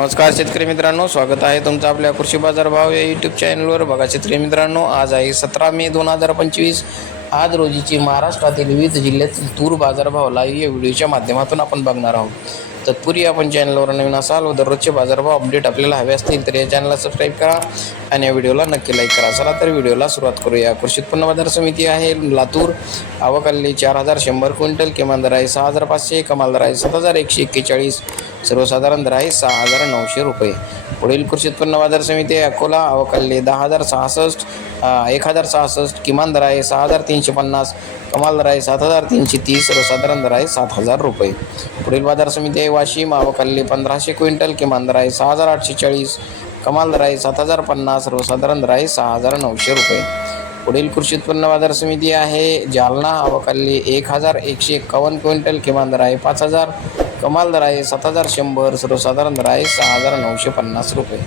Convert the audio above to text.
नमस्कार शेतकरी मित्रांनो स्वागत आहे तुमचं आपल्या कृषी बाजार भाव या यूट्यूब चॅनलवर बघा शेतकरी मित्रांनो आज आहे सतरा मे दोन हजार पंचवीस. आज रोजीची महाराष्ट्रातील विविध जिल्ह्यातील तूर बाजारभाव लाईव्ह या व्हिडिओच्या माध्यमातून आपण बघणार आहोत. तत्पूर्वी आपण चॅनलवर नवीन असाल व दररोजचे बाजारभाव अपडेट आपल्याला हवे असतील तर या चॅनलला सबस्क्राईब करा आणि या व्हिडिओला नक्की लाईक करा. चला तर व्हिडिओला सुरुवात करूया. कृषी उत्पन्न बाजार समिती आहे लातूर. आवकाली चार हजार शंभर क्विंटल किमान दर आहे सहा हजार पाचशे कमाल दर आहे सात हजार एकशे एक्केचाळीस सर्वसाधारण दर आहे सहा हजार नऊशे रुपये. पुढील कृषी उत्पन्न बाजार समिती आहे अकोला. अवकालले दहा हजार सहासष्ट एक हजार सहासष्ट किमान दर आहे सहा हजार तीनशे पन्नास कमाल दर आहे सात हजार तीनशे तीस सर्वसाधारण दर आहे सात हजार रुपये. पुढील बाजार समिती आहे वाशिम अवकालले पंधराशे क्विंटल किमान दर आहे सहा हजार आठशे चाळीस कमाल दर आहे सात हजार पन्नास सर्वसाधारण दर आहे सहा हजार नऊशे रुपये. पुढील कृषी उत्पन्न बाजार समिती आहे जालना अवकाली एक हजार एकशे एक्कावन्न क्विंटल किमान दर आहे पाच हजार कमाल दर आहे सात हजार शंभर सर्वसाधारण दर आहे सहा हजार नऊशे पन्नास रुपये.